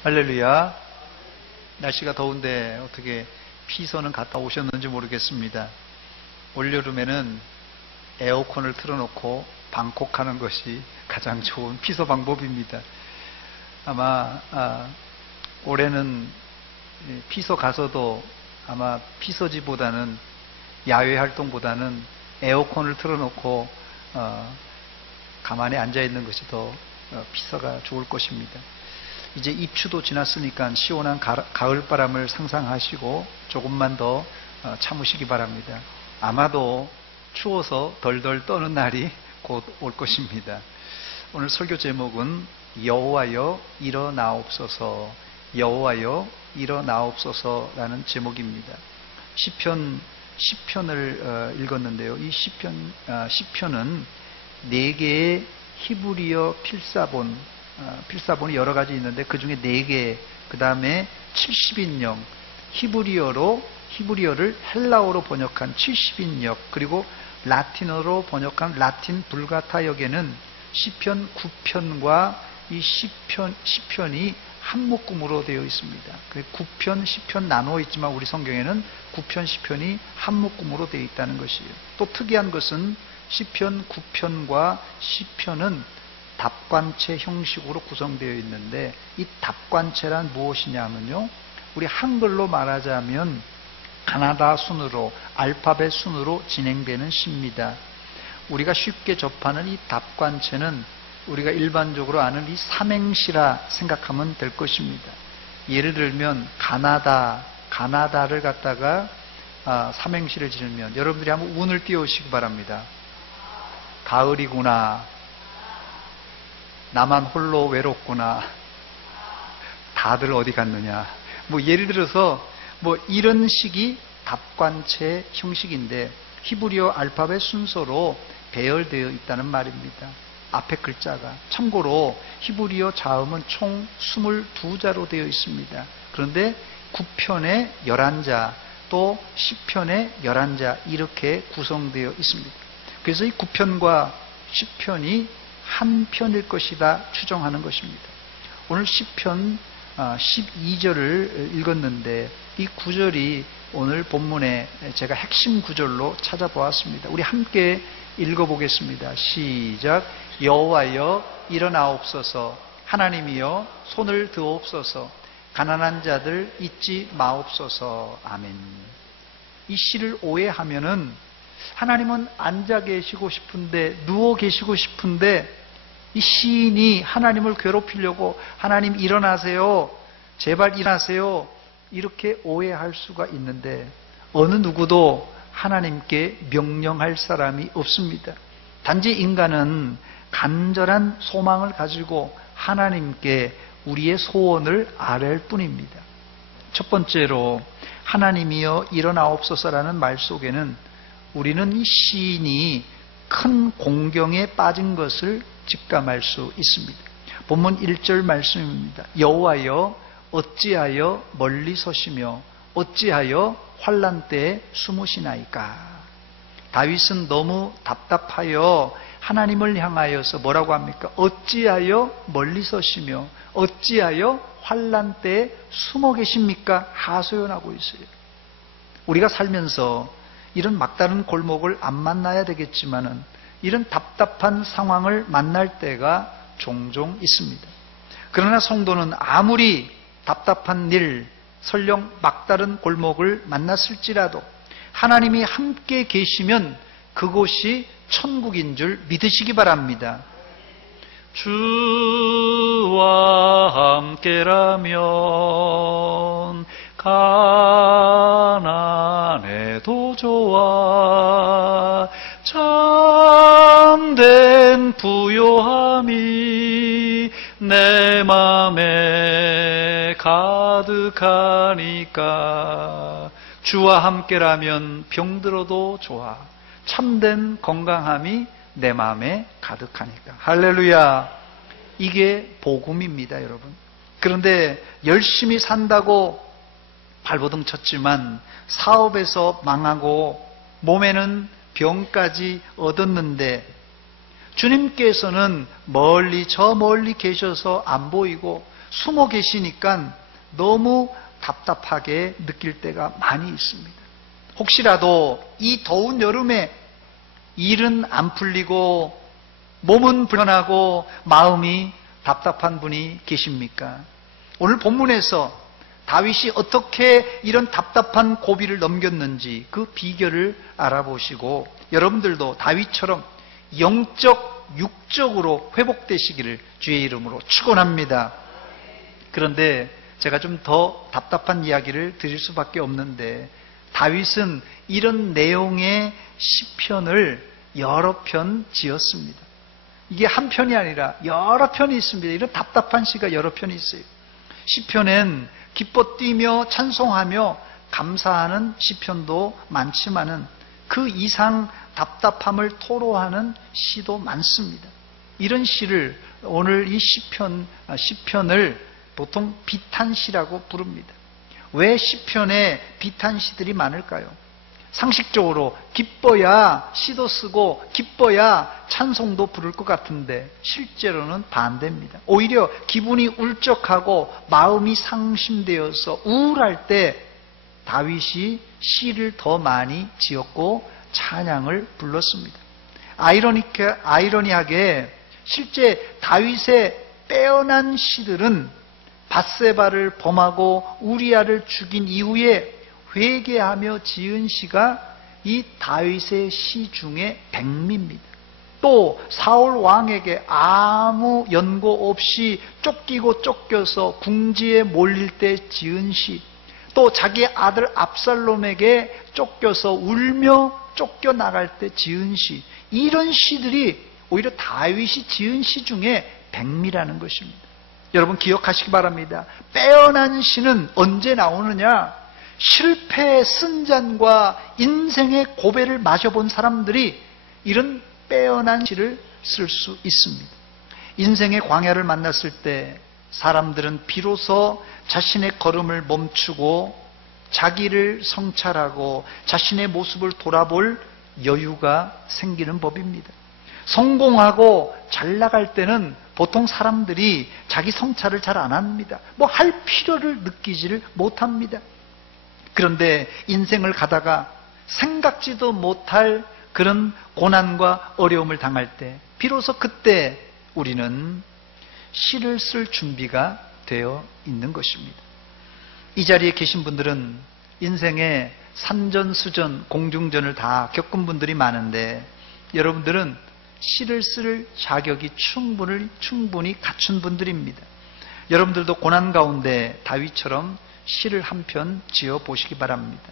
할렐루야. 날씨가 더운데 어떻게 피서는 갔다 오셨는지 모르겠습니다. 올여름에는 에어컨을 틀어놓고 방콕하는 것이 가장 좋은 피서 방법입니다. 아마 올해는 피서 가서도 아마 피서지보다는 야외 활동보다는 에어컨을 틀어놓고 가만히 앉아있는 것이 더 피서가 좋을 것입니다. 이제 입추도 지났으니까 시원한 가을바람을 상상하시고 조금만 더 참으시기 바랍니다. 아마도 추워서 덜덜 떠는 날이 곧 올 것입니다. 오늘 설교 제목은 여호와여 일어나옵소서, 여호와여 일어나옵소서라는 제목입니다. 시편을 읽었는데요. 이 시편은 4개의 히브리어 필사본이 여러 가지 있는데 그 중에 4개, 그 다음에 70인역, 히브리어를 헬라어로 번역한 70인역, 그리고 라틴어로 번역한 라틴 불가타역에는 시편 9편과 이 시편이 한 묶음으로 되어 있습니다. 9편, 10편 나누어 있지만 우리 성경에는 9편, 10편이 한 묶음으로 되어 있다는 것이에요. 또 특이한 것은 시편 9편과 10편은 답관체 형식으로 구성되어 있는데, 이 답관체란 무엇이냐면요, 우리 한글로 말하자면 가나다 순으로, 알파벳 순으로 진행되는 시입니다. 우리가 쉽게 접하는 이 답관체는 우리가 일반적으로 아는 이 삼행시라 생각하면 될 것입니다. 예를 들면 가나다를 갖다가 삼행시를 지르면 여러분들이 한번 운을 띄우시기 바랍니다. 가을이구나, 나만 홀로 외롭구나, 다들 어디 갔느냐, 예를 들어서 이런 식이 답관체 형식인데 히브리어 알파벳 순서로 배열되어 있다는 말입니다. 앞에 글자가. 참고로 히브리어 자음은 총 22자로 되어 있습니다. 그런데 9편에 11자, 또 10편에 11자 이렇게 구성되어 있습니다. 그래서 이 9편과 10편이 한 편일 것이다 추정하는 것입니다. 오늘 10편 12절을 읽었는데 이 구절이 오늘 본문에 제가 핵심 구절로 찾아보았습니다. 우리 함께 읽어보겠습니다. 시작. 여호와여 일어나옵소서, 하나님이여 손을 드옵소서, 가난한 자들 잊지 마옵소서. 아멘. 이 시를 오해하면은 하나님은 앉아 계시고 싶은데, 누워 계시고 싶은데 이 시인이 하나님을 괴롭히려고 하나님 일어나세요, 제발 일어나세요, 이렇게 오해할 수가 있는데 어느 누구도 하나님께 명령할 사람이 없습니다. 단지 인간은 간절한 소망을 가지고 하나님께 우리의 소원을 아뢰을 뿐입니다. 첫 번째로 하나님이여 일어나옵소서라는 말 속에는 우리는 이 시인이 큰 공경에 빠진 것을 직감할 수 있습니다. 본문 1절 말씀입니다. 여호와여 어찌하여 멀리 서시며 어찌하여 환난 때에 숨으시나이까. 다윗은 너무 답답하여 하나님을 향하여서 뭐라고 합니까? 어찌하여 멀리 서시며 어찌하여 환난 때에 숨어 계십니까? 하소연하고 있어요. 우리가 살면서 이런 막다른 골목을 안 만나야 되겠지만은 이런 답답한 상황을 만날 때가 종종 있습니다. 그러나 성도는 아무리 답답한 일, 설령 막다른 골목을 만났을지라도 하나님이 함께 계시면 그곳이 천국인 줄 믿으시기 바랍니다. 주와 함께라면 가난해도 좋아, 참된 부요함이 내 맘에 가득하니까. 주와 함께라면 병들어도 좋아, 참된 건강함이 내 마음에 가득하니까. 할렐루야. 이게 복음입니다, 여러분. 그런데 열심히 산다고 발버둥 쳤지만 사업에서 망하고 몸에는 병까지 얻었는데 주님께서는 저 멀리 계셔서 안 보이고 숨어 계시니까 너무 답답하게 느낄 때가 많이 있습니다. 혹시라도 이 더운 여름에 일은 안 풀리고 몸은 불편하고 마음이 답답한 분이 계십니까? 오늘 본문에서 다윗이 어떻게 이런 답답한 고비를 넘겼는지 그 비결을 알아보시고 여러분들도 다윗처럼 영적, 육적으로 회복되시기를 주의 이름으로 축원합니다. 그런데 제가 좀 더 답답한 이야기를 드릴 수밖에 없는데 다윗은 이런 내용의 시편을 여러 편 지었습니다. 이게 한 편이 아니라 여러 편이 있습니다. 이런 답답한 시가 여러 편이 있어요. 시편엔 기뻐 뛰며 찬송하며 감사하는 시편도 많지만은 그 이상 답답함을 토로하는 시도 많습니다. 이런 시를 오늘 이 시편을 보통 비탄시라고 부릅니다. 왜 시편에 비탄시들이 많을까요? 상식적으로 기뻐야 시도 쓰고 기뻐야 찬송도 부를 것 같은데 실제로는 반대입니다. 오히려 기분이 울적하고 마음이 상심되어서 우울할 때 다윗이 시를 더 많이 지었고 찬양을 불렀습니다. 아이러니하게 실제 다윗의 빼어난 시들은 밧세바를 범하고 우리아를 죽인 이후에 회개하며 지은 시가 이 다윗의 시 중에 백미입니다. 또 사울 왕에게 아무 연고 없이 쫓기고 쫓겨서 궁지에 몰릴 때 지은 시, 또 자기 아들 압살롬에게 쫓겨서 울며 쫓겨나갈 때 지은 시, 이런 시들이 오히려 다윗이 지은 시 중에 백미라는 것입니다. 여러분 기억하시기 바랍니다. 빼어난 시는 언제 나오느냐? 실패의 쓴잔과 인생의 고배를 마셔본 사람들이 이런 빼어난 시를 쓸 수 있습니다. 인생의 광야를 만났을 때 사람들은 비로소 자신의 걸음을 멈추고 자기를 성찰하고 자신의 모습을 돌아볼 여유가 생기는 법입니다. 성공하고 잘 나갈 때는 보통 사람들이 자기 성찰을 잘 안 합니다. 뭐 할 필요를 느끼지를 못합니다. 그런데 인생을 가다가 생각지도 못할 그런 고난과 어려움을 당할 때 비로소 그때 우리는 시를 쓸 준비가 되어 있는 것입니다. 이 자리에 계신 분들은 인생의 산전수전, 공중전을 다 겪은 분들이 많은데 여러분들은 시를 쓸 자격이 충분히 갖춘 분들입니다. 여러분들도 고난 가운데 다윗처럼 시를 한 편 지어 보시기 바랍니다.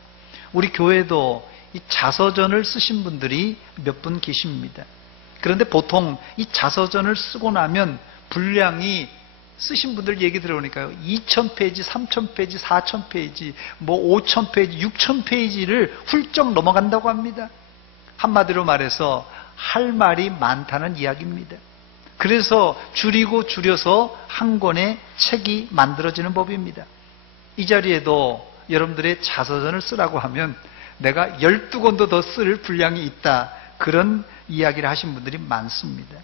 우리 교회도 이 자서전을 쓰신 분들이 몇 분 계십니다. 그런데 보통 이 자서전을 쓰고 나면 분량이 쓰신 분들 얘기 들어보니까요, 2000페이지, 3000페이지, 4000페이지, 뭐 5000페이지, 6000페이지를 훌쩍 넘어간다고 합니다. 한마디로 말해서 할 말이 많다는 이야기입니다. 그래서 줄여서 한 권의 책이 만들어지는 법입니다. 이 자리에도 여러분들의 자서전을 쓰라고 하면 내가 12권도 더 쓸 분량이 있다, 그런 이야기를 하신 분들이 많습니다.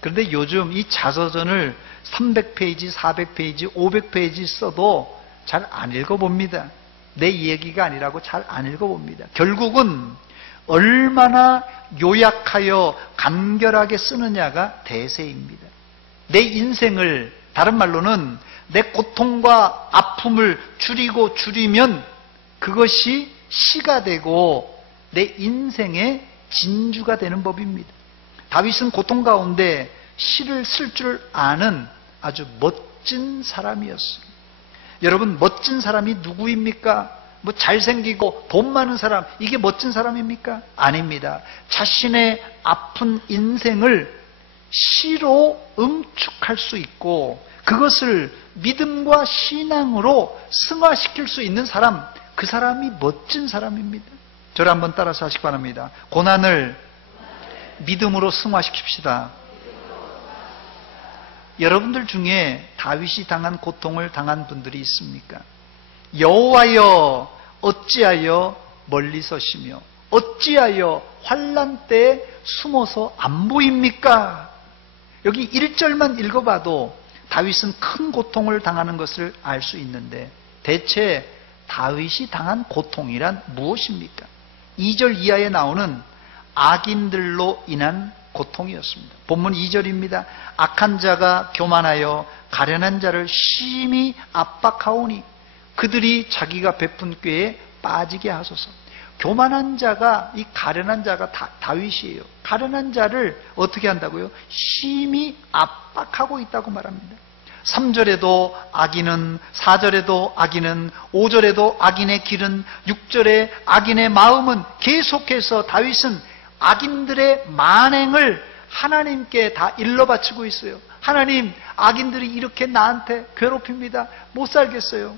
그런데 요즘 이 자서전을 300페이지, 400페이지, 500페이지 써도 잘 안 읽어봅니다. 내 얘기가 아니라고 잘 안 읽어봅니다. 결국은 얼마나 요약하여 간결하게 쓰느냐가 대세입니다. 내 인생을, 다른 말로는 내 고통과 아픔을 줄이면 그것이 시가 되고 내 인생의 진주가 되는 법입니다. 다윗은 고통 가운데 시를 쓸 줄 아는 아주 멋진 사람이었습니다. 여러분, 멋진 사람이 누구입니까? 뭐 잘생기고 돈 많은 사람, 이게 멋진 사람입니까? 아닙니다. 자신의 아픈 인생을 시로 응축할 수 있고 그것을 믿음과 신앙으로 승화시킬 수 있는 사람, 그 사람이 멋진 사람입니다. 저를 한번 따라서 하시기 바랍니다. 고난을 믿음으로 승화시킵시다. 여러분들 중에 다윗이 당한 고통을 당한 분들이 있습니까? 여호와여 어찌하여 멀리 서시며 어찌하여 환난 때에 숨어서 안 보입니까? 여기 1절만 읽어봐도 다윗은 큰 고통을 당하는 것을 알 수 있는데 대체 다윗이 당한 고통이란 무엇입니까? 2절 이하에 나오는 악인들로 인한 고통이었습니다. 본문 2절입니다. 악한 자가 교만하여 가련한 자를 심히 압박하오니 그들이 자기가 베푼 꾀에 빠지게 하소서. 교만한 자가, 이 가련한 자가 다윗이에요. 가련한 자를 어떻게 한다고요? 심히 압박하고 있다고 말합니다. 3절에도 악인은, 4절에도 악인은, 5절에도 악인의 길은, 6절에 악인의 마음은, 계속해서 다윗은 악인들의 만행을 하나님께 다 일러 바치고 있어요. 하나님, 악인들이 이렇게 나한테 괴롭힙니다. 못 살겠어요.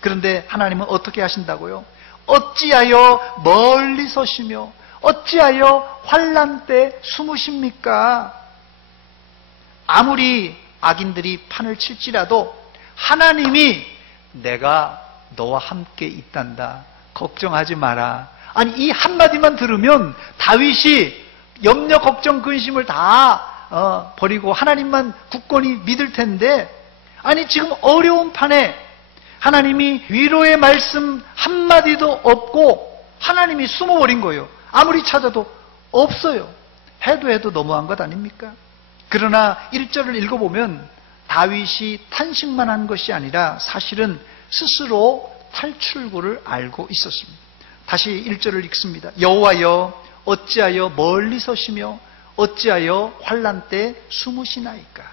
그런데 하나님은 어떻게 하신다고요? 어찌하여 멀리 서시며 어찌하여 환난 때 숨으십니까? 아무리 악인들이 판을 칠지라도 하나님이 내가 너와 함께 있단다. 걱정하지 마라. 아니, 이 한마디만 들으면 다윗이 염려, 걱정, 근심을 다 버리고 하나님만 굳건히 믿을 텐데, 아니 지금 어려운 판에 하나님이 위로의 말씀 한마디도 없고 하나님이 숨어버린 거예요. 아무리 찾아도 없어요. 해도 너무한 것 아닙니까? 그러나 1절을 읽어보면 다윗이 탄식만 한 것이 아니라 사실은 스스로 탈출구를 알고 있었습니다. 다시 1절을 읽습니다. 여호와여 어찌하여 멀리 서시며 어찌하여 환난 때 숨으시나이까.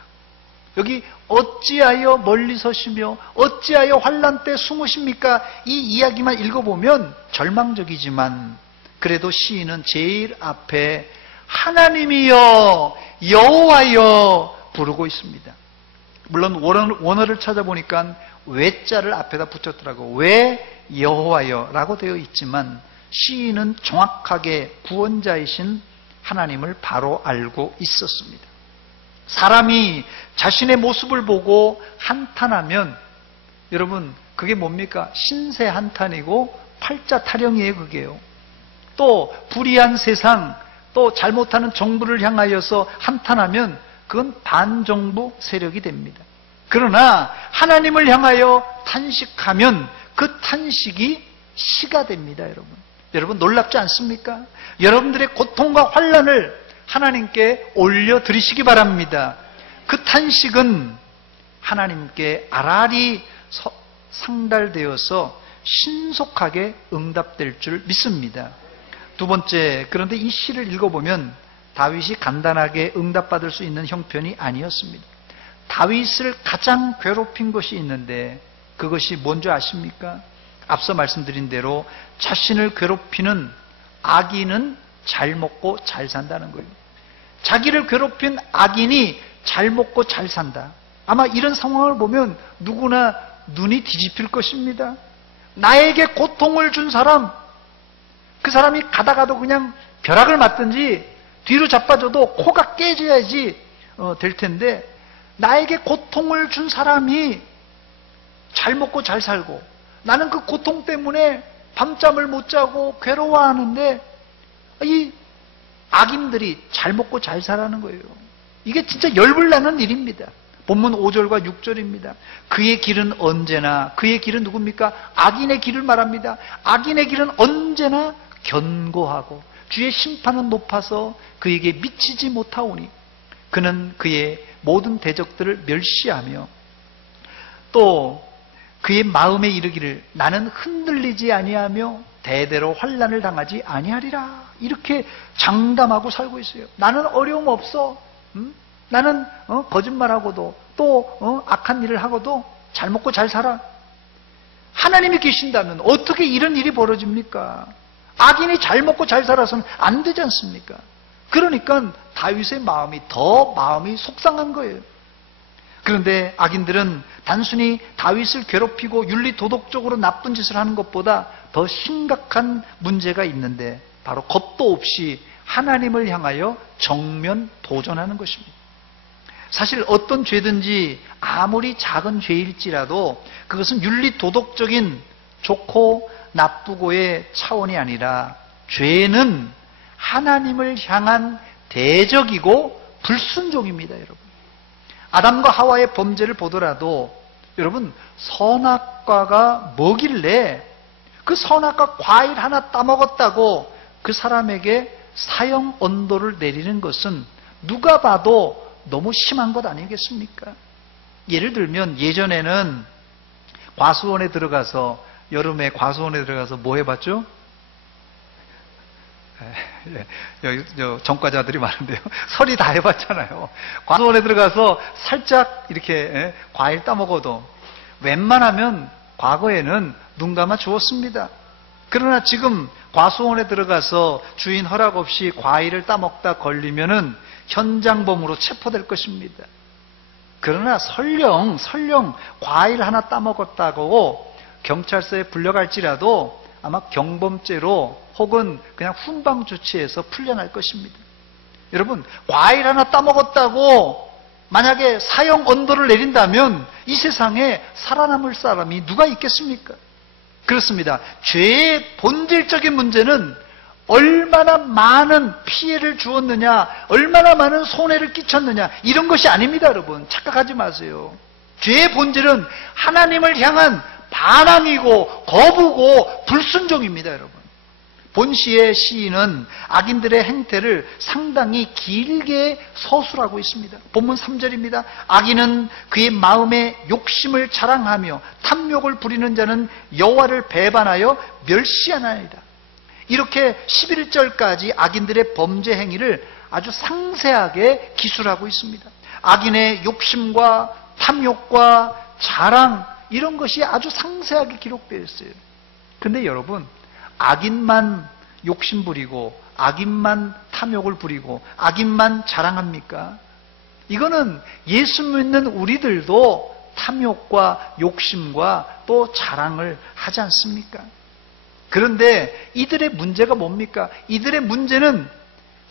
여기 어찌하여 멀리 서시며 어찌하여 환난 때 숨으십니까? 이 이야기만 읽어보면 절망적이지만 그래도 시인은 제일 앞에 하나님이여 여호와여 부르고 있습니다. 물론 원어를 찾아보니까 왜자를 앞에다 붙였더라고요. 왜 여호와여 라고 되어 있지만 시인은 정확하게 구원자이신 하나님을 바로 알고 있었습니다. 사람이 자신의 모습을 보고 한탄하면 여러분 그게 뭡니까? 신세 한탄이고 팔자 타령이에요. 그게요. 또 불의한 세상, 또 잘못하는 정부를 향하여서 한탄하면 그건 반정부 세력이 됩니다. 그러나 하나님을 향하여 탄식하면 그 탄식이 시가 됩니다. 여러분 놀랍지 않습니까? 여러분들의 고통과 환난을 하나님께 올려드리시기 바랍니다. 그 탄식은 하나님께 아라리 상달되어서 신속하게 응답될 줄 믿습니다. 두 번째, 그런데 이 시를 읽어보면 다윗이 간단하게 응답받을 수 있는 형편이 아니었습니다. 다윗을 가장 괴롭힌 것이 있는데 그것이 뭔지 아십니까? 앞서 말씀드린 대로 자신을 괴롭히는 악인은 잘 먹고 잘 산다는 거예요. 자기를 괴롭힌 악인이 잘 먹고 잘 산다. 아마 이런 상황을 보면 누구나 눈이 뒤집힐 것입니다. 나에게 고통을 준 사람, 그 사람이 가다가도 그냥 벼락을 맞든지 뒤로 자빠져도 코가 깨져야지 될 텐데, 나에게 고통을 준 사람이 잘 먹고 잘 살고 나는 그 고통 때문에 밤잠을 못 자고 괴로워하는데 이 악인들이 잘 먹고 잘 살아는 거예요. 이게 진짜 열불나는 일입니다. 본문 5절과 6절입니다. 그의 길은 언제나, 그의 길은 누굽니까? 악인의 길을 말합니다. 악인의 길은 언제나 견고하고 주의 심판은 높아서 그에게 미치지 못하오니 그는 그의 모든 대적들을 멸시하며 또 그의 마음에 이르기를 나는 흔들리지 아니하며 대대로 환난을 당하지 아니하리라. 이렇게 장담하고 살고 있어요. 나는 어려움 없어. 나는 거짓말하고도 또 악한 일을 하고도 잘 먹고 잘 살아. 하나님이 계신다면 어떻게 이런 일이 벌어집니까? 악인이 잘 먹고 잘 살아서는 안 되지 않습니까? 그러니까 다윗의 마음이 속상한 거예요. 그런데 악인들은 단순히 다윗을 괴롭히고 윤리도덕적으로 나쁜 짓을 하는 것보다 더 심각한 문제가 있는데 바로 겁도 없이 하나님을 향하여 정면 도전하는 것입니다. 사실 어떤 죄든지 아무리 작은 죄일지라도 그것은 윤리도덕적인 좋고 나쁘고의 차원이 아니라 죄는 하나님을 향한 대적이고 불순종입니다. 여러분, 아담과 하와의 범죄를 보더라도 여러분, 선악과가 뭐길래 그 선악과 과일 하나 따먹었다고 그 사람에게 사형 언도를 내리는 것은 누가 봐도 너무 심한 것 아니겠습니까? 예를 들면 예전에는 과수원에 들어가서, 여름에 과수원에 들어가서 뭐 해봤죠? 여기 전과자들이 많은데요. 설이 다 해봤잖아요. 과수원에 들어가서 살짝 이렇게 과일 따먹어도 웬만하면 과거에는 눈 감아 주었습니다. 그러나 지금 과수원에 들어가서 주인 허락 없이 과일을 따먹다 걸리면은 현장범으로 체포될 것입니다. 그러나 설령 과일 하나 따먹었다고 경찰서에 불려갈지라도 아마 경범죄로 혹은 그냥 훈방 조치에서 풀려날 것입니다. 여러분, 과일 하나 따먹었다고 만약에 사형 언도를 내린다면 이 세상에 살아남을 사람이 누가 있겠습니까? 그렇습니다. 죄의 본질적인 문제는 얼마나 많은 피해를 주었느냐, 얼마나 많은 손해를 끼쳤느냐, 이런 것이 아닙니다. 여러분, 착각하지 마세요. 죄의 본질은 하나님을 향한 반항이고 거부고 불순종입니다. 여러분, 본시의 시인은 악인들의 행태를 상당히 길게 서술하고 있습니다. 본문 3절입니다. 악인은 그의 마음에 욕심을 자랑하며 탐욕을 부리는 자는 여호와를 배반하여 멸시하나이다. 이렇게 11절까지 악인들의 범죄 행위를 아주 상세하게 기술하고 있습니다. 악인의 욕심과 탐욕과 자랑, 이런 것이 아주 상세하게 기록되어 있어요. 그런데 여러분, 악인만 욕심 부리고 악인만 탐욕을 부리고 악인만 자랑합니까? 이거는 예수 믿는 우리들도 탐욕과 욕심과 또 자랑을 하지 않습니까? 그런데 이들의 문제가 뭡니까? 이들의 문제는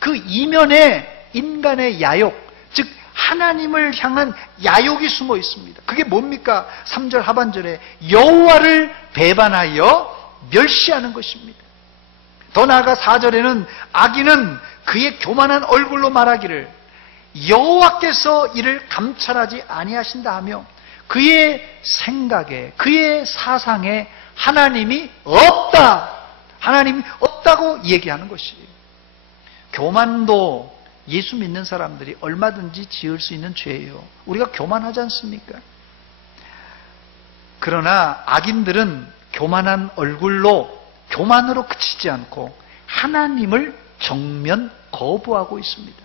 그 이면에 인간의 야욕, 즉 하나님을 향한 야욕이 숨어 있습니다. 그게 뭡니까? 3절 하반절에 여호와를 배반하여 멸시하는 것입니다. 더 나아가 4절에는 악인은 그의 교만한 얼굴로 말하기를 여호와께서 이를 감찰하지 아니하신다 하며 그의 생각에, 그의 사상에 하나님이 없다, 하나님이 없다고 얘기하는 것이에요. 교만도 예수 믿는 사람들이 얼마든지 지을 수 있는 죄예요. 우리가 교만하지 않습니까? 그러나 악인들은 교만한 얼굴로, 교만으로 그치지 않고 하나님을 정면 거부하고 있습니다.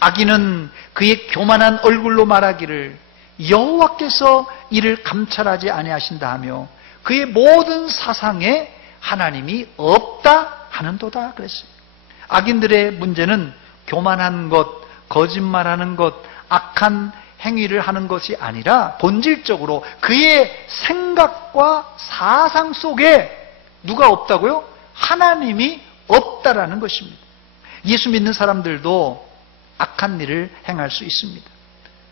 악인은 그의 교만한 얼굴로 말하기를 여호와께서 이를 감찰하지 아니하신다 하며 그의 모든 사상에 하나님이 없다 하는도다 그랬어요. 악인들의 문제는 교만한 것, 거짓말하는 것, 악한 행위를 하는 것이 아니라 본질적으로 그의 생각과 사상 속에 누가 없다고요? 하나님이 없다라는 것입니다. 예수 믿는 사람들도 악한 일을 행할 수 있습니다.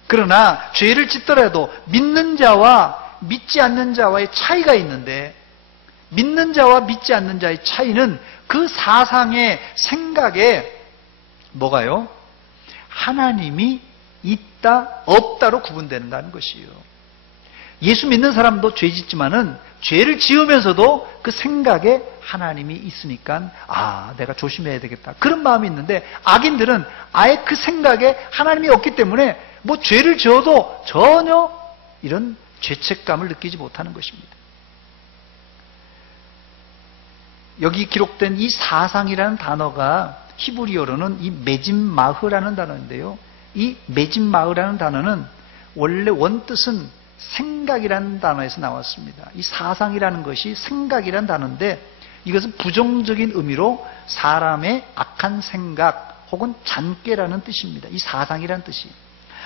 그러나 죄를 짓더라도 믿는 자와 믿지 않는 자와의 차이가 있는데, 믿는 자와 믿지 않는 자의 차이는 그 사상의 생각에 뭐가요? 하나님이 있다, 없다로 구분된다는 것이에요. 예수 믿는 사람도 죄 짓지만은 죄를 지으면서도 그 생각에 하나님이 있으니까 내가 조심해야 되겠다, 그런 마음이 있는데, 악인들은 아예 그 생각에 하나님이 없기 때문에 뭐 죄를 지어도 전혀 이런 죄책감을 느끼지 못하는 것입니다. 여기 기록된 이 사상이라는 단어가 히브리어로는 이 메짐마흐라는 단어인데요, 이 메짐마흐라는 단어는 원래 원뜻은 생각이라는 단어에서 나왔습니다. 이 사상이라는 것이 생각이라는 단어인데, 이것은 부정적인 의미로 사람의 악한 생각 혹은 잔꾀라는 뜻입니다. 이 사상이라는 뜻이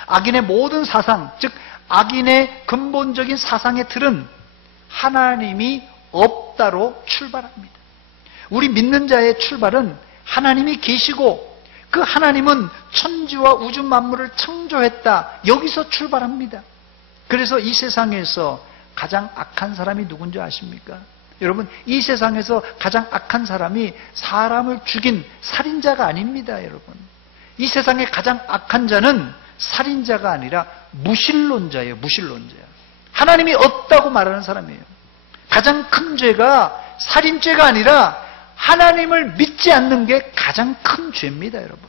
악인의 모든 사상, 즉 악인의 근본적인 사상의 틀은 하나님이 없다로 출발합니다. 우리 믿는 자의 출발은 하나님이 계시고 그 하나님은 천지와 우주 만물을 창조했다, 여기서 출발합니다. 그래서 이 세상에서 가장 악한 사람이 누군지 아십니까? 여러분, 이 세상에서 가장 악한 사람이 사람을 죽인 살인자가 아닙니다. 여러분, 이 세상의 가장 악한 자는 살인자가 아니라 무신론자예요. 무신론자야. 하나님이 없다고 말하는 사람이에요. 가장 큰 죄가 살인죄가 아니라 하나님을 믿지 않는 게 가장 큰 죄입니다, 여러분.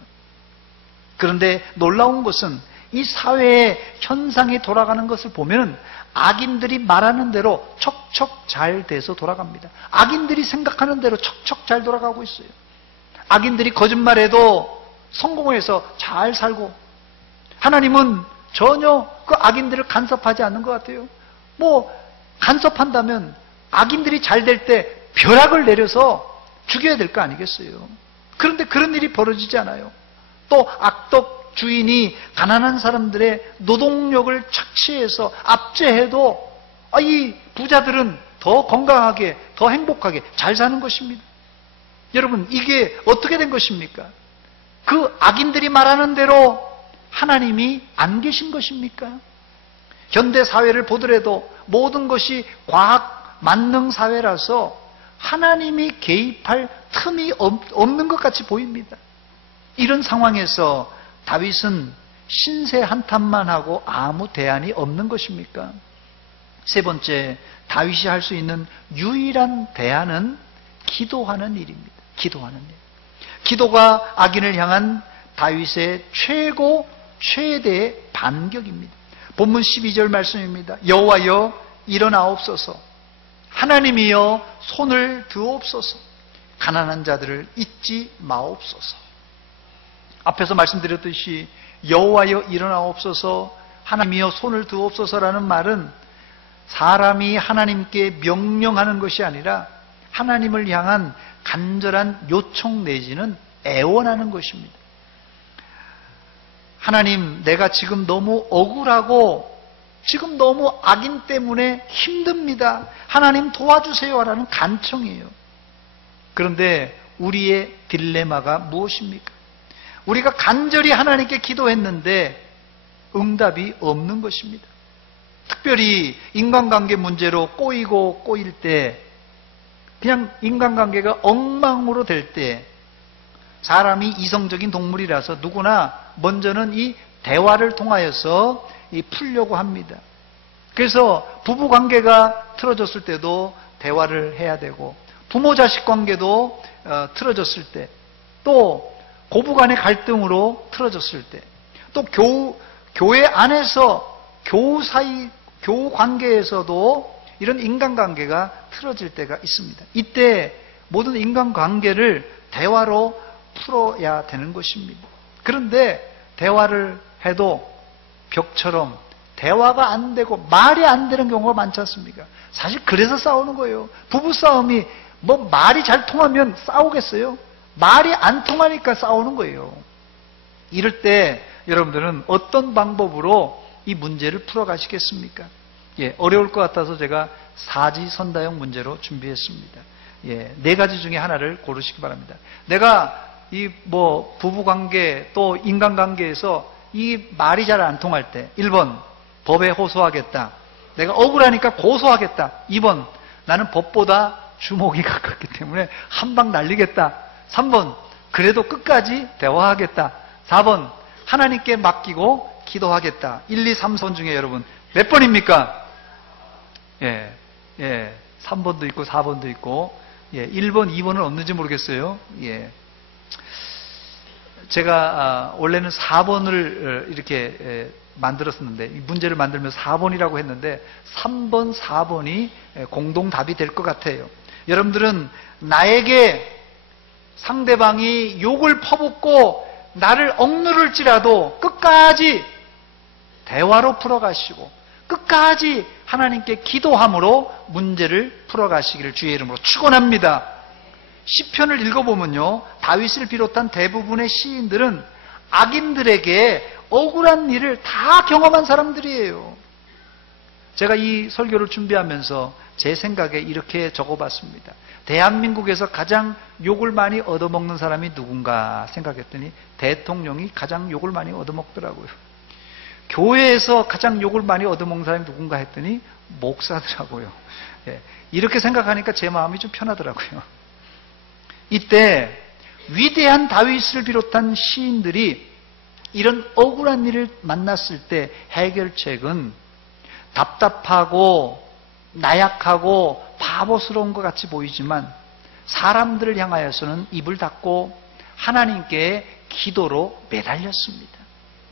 그런데 놀라운 것은 이 사회의 현상이 돌아가는 것을 보면 악인들이 말하는 대로 척척 잘 돼서 돌아갑니다. 악인들이 생각하는 대로 척척 잘 돌아가고 있어요. 악인들이 거짓말해도 성공해서 잘 살고, 하나님은 전혀 그 악인들을 간섭하지 않는 것 같아요. 뭐 간섭한다면 악인들이 잘 될 때 벼락을 내려서 죽여야 될 거 아니겠어요? 그런데 그런 일이 벌어지지 않아요. 또 악덕 주인이 가난한 사람들의 노동력을 착취해서 압제해도 이 부자들은 더 건강하게, 더 행복하게 잘 사는 것입니다. 여러분, 이게 어떻게 된 것입니까? 그 악인들이 말하는 대로 하나님이 안 계신 것입니까? 현대 사회를 보더라도 모든 것이 과학 만능 사회라서 하나님이 개입할 틈이 없는 것 같이 보입니다. 이런 상황에서 다윗은 신세 한탄만 하고 아무 대안이 없는 것입니까? 세 번째, 다윗이 할 수 있는 유일한 대안은 기도하는 일입니다. 기도하는 일. 기도가 악인을 향한 다윗의 최대의 반격입니다. 본문 12절 말씀입니다. 여호와여 일어나옵소서. 하나님이여 손을 드옵소서. 가난한 자들을 잊지 마옵소서. 앞에서 말씀드렸듯이 여호와여 일어나옵소서, 하나님이여 손을 드옵소서라는 말은 사람이 하나님께 명령하는 것이 아니라 하나님을 향한 간절한 요청 내지는 애원하는 것입니다. 하나님, 내가 지금 너무 억울하고 지금 너무 악인 때문에 힘듭니다. 하나님 도와주세요라는 간청이에요. 그런데 우리의 딜레마가 무엇입니까? 우리가 간절히 하나님께 기도했는데 응답이 없는 것입니다. 특별히 인간관계 문제로 꼬일 때, 그냥 인간관계가 엉망으로 될 때, 사람이 이성적인 동물이라서 누구나 먼저는 이 대화를 통하여서 풀려고 합니다. 그래서 부부관계가 틀어졌을 때도 대화를 해야 되고, 부모-자식 관계도 틀어졌을 때, 또 고부간의 갈등으로 틀어졌을 때, 또 교회 안에서 교우 관계에서도 이런 인간관계가 틀어질 때가 있습니다. 이때 모든 인간관계를 대화로 풀어야 되는 것입니다. 그런데 대화를 해도 벽처럼 대화가 안 되고 말이 안 되는 경우가 많지 않습니까? 사실 그래서 싸우는 거예요. 부부싸움이 뭐 말이 잘 통하면 싸우겠어요? 말이 안 통하니까 싸우는 거예요. 이럴 때 여러분들은 어떤 방법으로 이 문제를 풀어가시겠습니까? 어려울 것 같아서 제가 사지선다형 문제로 준비했습니다. 4가지 중에 하나를 고르시기 바랍니다. 내가 부부관계 또 인간관계에서 이 말이 잘 안 통할 때, 1번 법에 호소하겠다. 내가 억울하니까 고소하겠다. 2번 나는 법보다 주먹이 가깝기 때문에 한 방 날리겠다. 3번 그래도 끝까지 대화하겠다. 4번 하나님께 맡기고 기도하겠다. 1, 2, 3, 4번 중에 여러분 몇 번입니까? 3번도 있고 4번도 있고 1번, 2번은 없는지 모르겠어요. 제가 원래는 4번을 이렇게 만들었었는데, 이 문제를 만들면서 4번이라고 했는데 3번, 4번이 공동답이 될 것 같아요. 여러분들은 나에게 상대방이 욕을 퍼붓고 나를 억누를지라도 끝까지 대화로 풀어가시고 끝까지 하나님께 기도함으로 문제를 풀어가시기를 주의 이름으로 축원합니다. 시편을 읽어보면요, 다윗을 비롯한 대부분의 시인들은 악인들에게 억울한 일을 다 경험한 사람들이에요. 제가 이 설교를 준비하면서 제 생각에 이렇게 적어봤습니다. 대한민국에서 가장 욕을 많이 얻어먹는 사람이 누군가 생각했더니 대통령이 가장 욕을 많이 얻어먹더라고요. 교회에서 가장 욕을 많이 얻어먹는 사람이 누군가 했더니 목사더라고요. 이렇게 생각하니까 제 마음이 좀 편하더라고요. 이때 위대한 다윗을 비롯한 시인들이 이런 억울한 일을 만났을 때 해결책은 답답하고 나약하고 바보스러운 것 같이 보이지만 사람들을 향하여서는 입을 닫고 하나님께 기도로 매달렸습니다.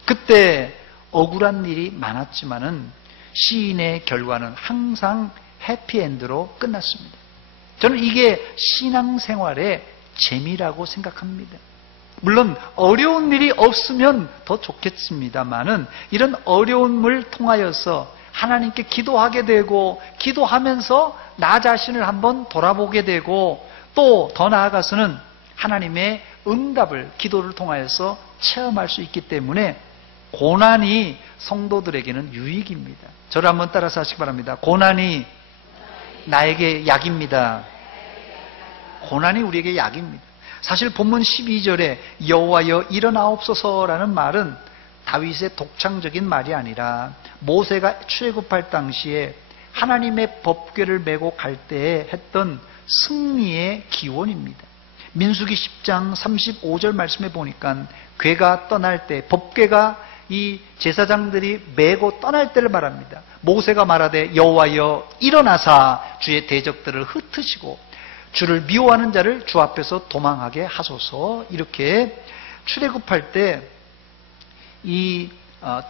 그때 억울한 일이 많았지만은 시인의 결과는 항상 해피엔드로 끝났습니다. 저는 이게 신앙생활의 재미라고 생각합니다. 물론 어려운 일이 없으면 더 좋겠습니다만은 이런 어려움을 통하여서 하나님께 기도하게 되고 기도하면서 나 자신을 한번 돌아보게 되고 또 더 나아가서는 하나님의 응답을 기도를 통하여서 체험할 수 있기 때문에 고난이 성도들에게는 유익입니다. 저를 한번 따라서 하시기 바랍니다. 고난이 나에게 약입니다. 고난이 우리에게 약입니다. 사실 본문 12절에 여호와여 일어나옵소서라는 말은 다윗의 독창적인 말이 아니라 모세가 출애굽할 당시에 하나님의 법궤를 메고 갈 때에 했던 승리의 기원입니다. 민수기 10장 35절 말씀에 보니까 궤가 떠날 때, 법궤가 이 제사장들이 메고 떠날 때를 말합니다. 모세가 말하되 여호와여 일어나사 주의 대적들을 흩으시고 주를 미워하는 자를 주 앞에서 도망하게 하소서. 이렇게 출애굽할 때 이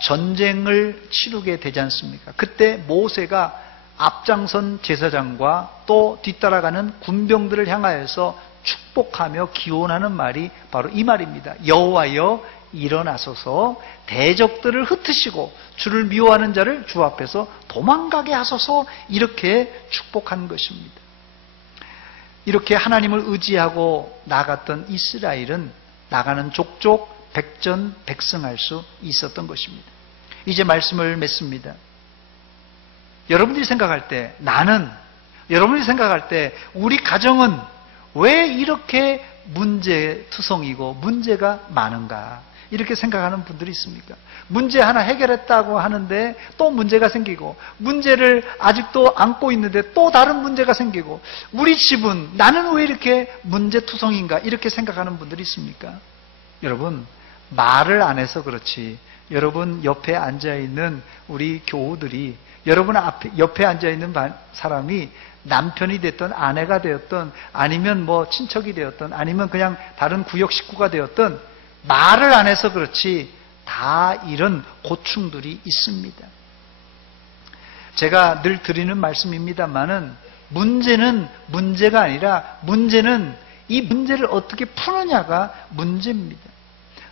전쟁을 치르게 되지 않습니까? 그때 모세가 앞장선 제사장과 또 뒤따라가는 군병들을 향하여서 축복하며 기원하는 말이 바로 이 말입니다. 여호와여 일어나소서 대적들을 흩으시고 주를 미워하는 자를 주 앞에서 도망가게 하소서. 이렇게 축복한 것입니다. 이렇게 하나님을 의지하고 나갔던 이스라엘은 나가는 족족 백전백승할 수 있었던 것입니다. 이제 말씀을 맺습니다. 여러분들이 생각할 때 여러분들이 생각할 때 우리 가정은 왜 이렇게 문제투성이고 문제가 많은가 이렇게 생각하는 분들이 있습니까? 문제 하나 해결했다고 하는데 또 문제가 생기고 문제를 아직도 안고 있는데 또 다른 문제가 생기고 우리 집은 나는 왜 이렇게 문제투성인가 이렇게 생각하는 분들이 있습니까? 여러분 말을 안 해서 그렇지 여러분 옆에 앉아있는 우리 교우들이 여러분 옆에 앉아있는 사람이 남편이 됐던 아내가 되었던 아니면 뭐 친척이 되었던 아니면 그냥 다른 구역 식구가 되었던 말을 안 해서 그렇지 다 이런 고충들이 있습니다. 제가 늘 드리는 말씀입니다만은 문제는 문제가 아니라 문제는 이 문제를 어떻게 푸느냐가 문제입니다.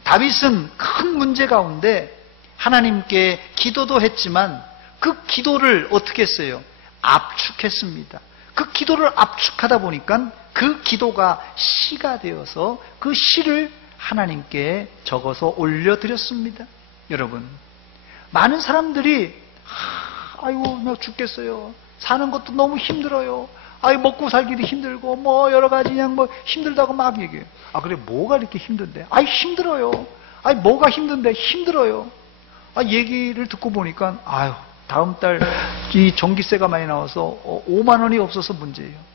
다윗은 큰 문제 가운데 하나님께 기도도 했지만 그 기도를 어떻게 했어요? 압축했습니다. 그 기도를 압축하다 보니까 그 기도가 시가 되어서 그 시를 하나님께 적어서 올려드렸습니다. 여러분 많은 사람들이 아이고 나 죽겠어요. 사는 것도 너무 힘들어요. 먹고 살기도 힘들고 뭐 여러 가지 그냥 뭐 힘들다고 막 얘기해요. 그래 뭐가 이렇게 힘든데? 힘들어요. 뭐가 힘든데? 힘들어요. 얘기를 듣고 보니까 다음 달 이 전기세가 많이 나와서 5만 원이 없어서 문제예요.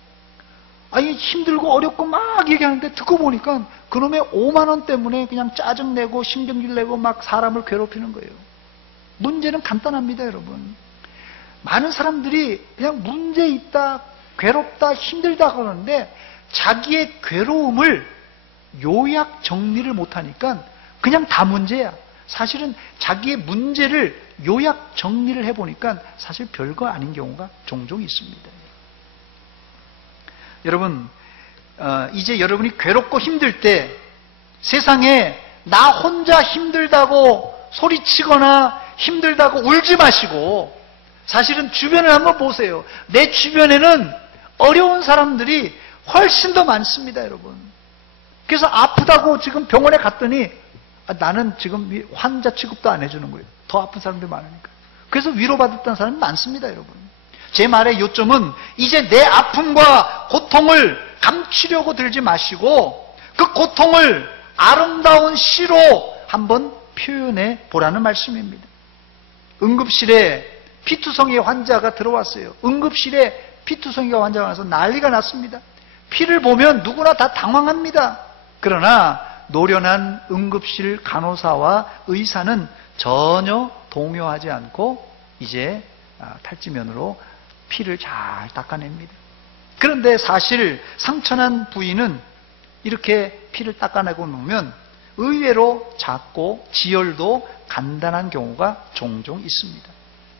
힘들고 어렵고 막 얘기하는데 듣고 보니까 그놈의 5만 원 때문에 그냥 짜증내고 신경질 내고 막 사람을 괴롭히는 거예요. 문제는 간단합니다, 여러분. 많은 사람들이 그냥 문제 있다, 괴롭다, 힘들다 그러는데 자기의 괴로움을 요약 정리를 못하니까 그냥 다 문제야. 사실은 자기의 문제를 요약 정리를 해보니까 사실 별거 아닌 경우가 종종 있습니다. 여러분 이제 여러분이 괴롭고 힘들 때 세상에 나 혼자 힘들다고 소리치거나 힘들다고 울지 마시고 사실은 주변을 한번 보세요. 내 주변에는 어려운 사람들이 훨씬 더 많습니다, 여러분. 그래서 아프다고 지금 병원에 갔더니 나는 지금 환자 취급도 안 해주는 거예요. 더 아픈 사람들이 많으니까. 그래서 위로받았다는 사람이 많습니다, 여러분. 제 말의 요점은 이제 내 아픔과 고통을 감추려고 들지 마시고 그 고통을 아름다운 시로 한번 표현해 보라는 말씀입니다. 응급실에 피투성이 환자가 들어왔어요. 응급실에 피투성이가 환자가 와서 난리가 났습니다. 피를 보면 누구나 다 당황합니다. 그러나 노련한 응급실 간호사와 의사는 전혀 동요하지 않고 이제 탈지면으로 피를 잘 닦아냅니다. 그런데 사실 상처난 부위는 이렇게 피를 닦아내고 놓으면 의외로 작고 지혈도 간단한 경우가 종종 있습니다.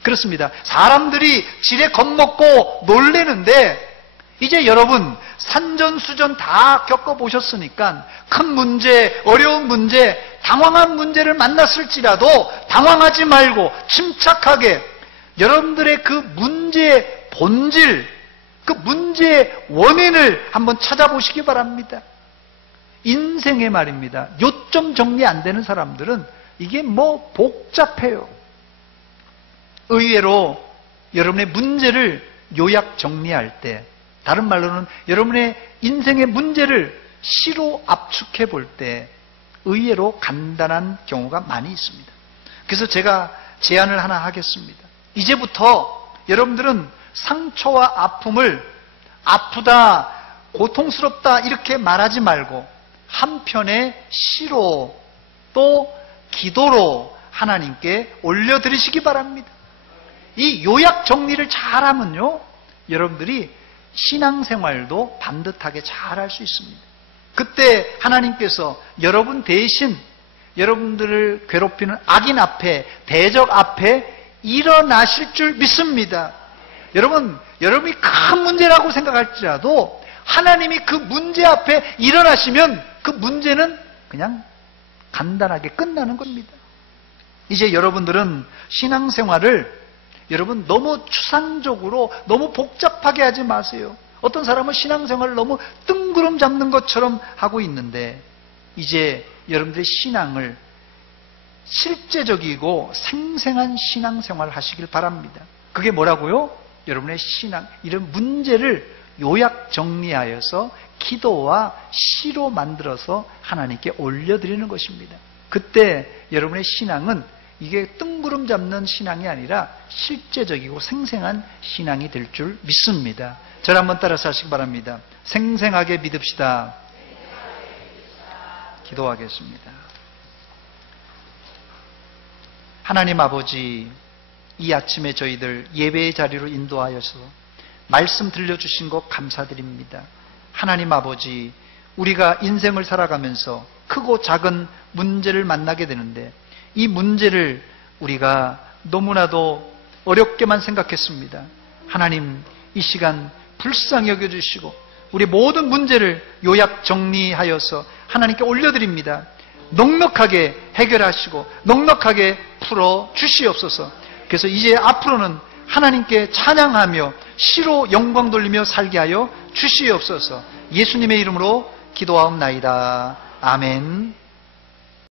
그렇습니다. 사람들이 지레 겁먹고 놀래는데 이제 여러분 산전수전 다 겪어보셨으니까 큰 문제, 어려운 문제, 당황한 문제를 만났을지라도 당황하지 말고 침착하게 여러분들의 그 문제의 본질, 그 문제의 원인을 한번 찾아보시기 바랍니다. 인생의 말입니다. 요점 정리 안 되는 사람들은 이게 뭐 복잡해요. 의외로 여러분의 문제를 요약 정리할 때, 다른 말로는 여러분의 인생의 문제를 시로 압축해 볼 때 의외로 간단한 경우가 많이 있습니다. 그래서 제가 제안을 하나 하겠습니다. 이제부터 여러분들은 상처와 아픔을 아프다, 고통스럽다 이렇게 말하지 말고 한편의 시로 또 기도로 하나님께 올려드리시기 바랍니다. 이 요약 정리를 잘하면요, 여러분들이 신앙생활도 반듯하게 잘할 수 있습니다. 그때 하나님께서 여러분 대신 여러분들을 괴롭히는 악인 앞에, 대적 앞에 일어나실 줄 믿습니다. 여러분이 큰 문제라고 생각할지라도 하나님이 그 문제 앞에 일어나시면 그 문제는 그냥 간단하게 끝나는 겁니다. 이제 여러분들은 신앙생활을 여러분 너무 추상적으로 너무 복잡하게 하지 마세요. 어떤 사람은 신앙생활을 너무 뜬구름 잡는 것처럼 하고 있는데 이제 여러분들의 신앙을 실제적이고 생생한 신앙생활을 하시길 바랍니다. 그게 뭐라고요? 여러분의 신앙, 이런 문제를 요약 정리하여서 기도와 시로 만들어서 하나님께 올려드리는 것입니다. 그때 여러분의 신앙은 이게 뜬구름 잡는 신앙이 아니라 실제적이고 생생한 신앙이 될 줄 믿습니다. 저를 한번 따라서 하시기 바랍니다. 생생하게 믿읍시다. 기도하겠습니다. 하나님 아버지, 이 아침에 저희들 예배의 자리로 인도하여서 말씀 들려주신 것 감사드립니다. 하나님 아버지, 우리가 인생을 살아가면서 크고 작은 문제를 만나게 되는데 이 문제를 우리가 너무나도 어렵게만 생각했습니다. 하나님, 이 시간 불쌍히 여겨주시고 우리 모든 문제를 요약 정리하여서 하나님께 올려드립니다. 넉넉하게 해결하시고 넉넉하게 풀어 주시옵소서. 그래서 이제 앞으로는 하나님께 찬양하며 시로 영광 돌리며 살게 하여 주시옵소서. 예수님의 이름으로 기도하옵나이다. 아멘.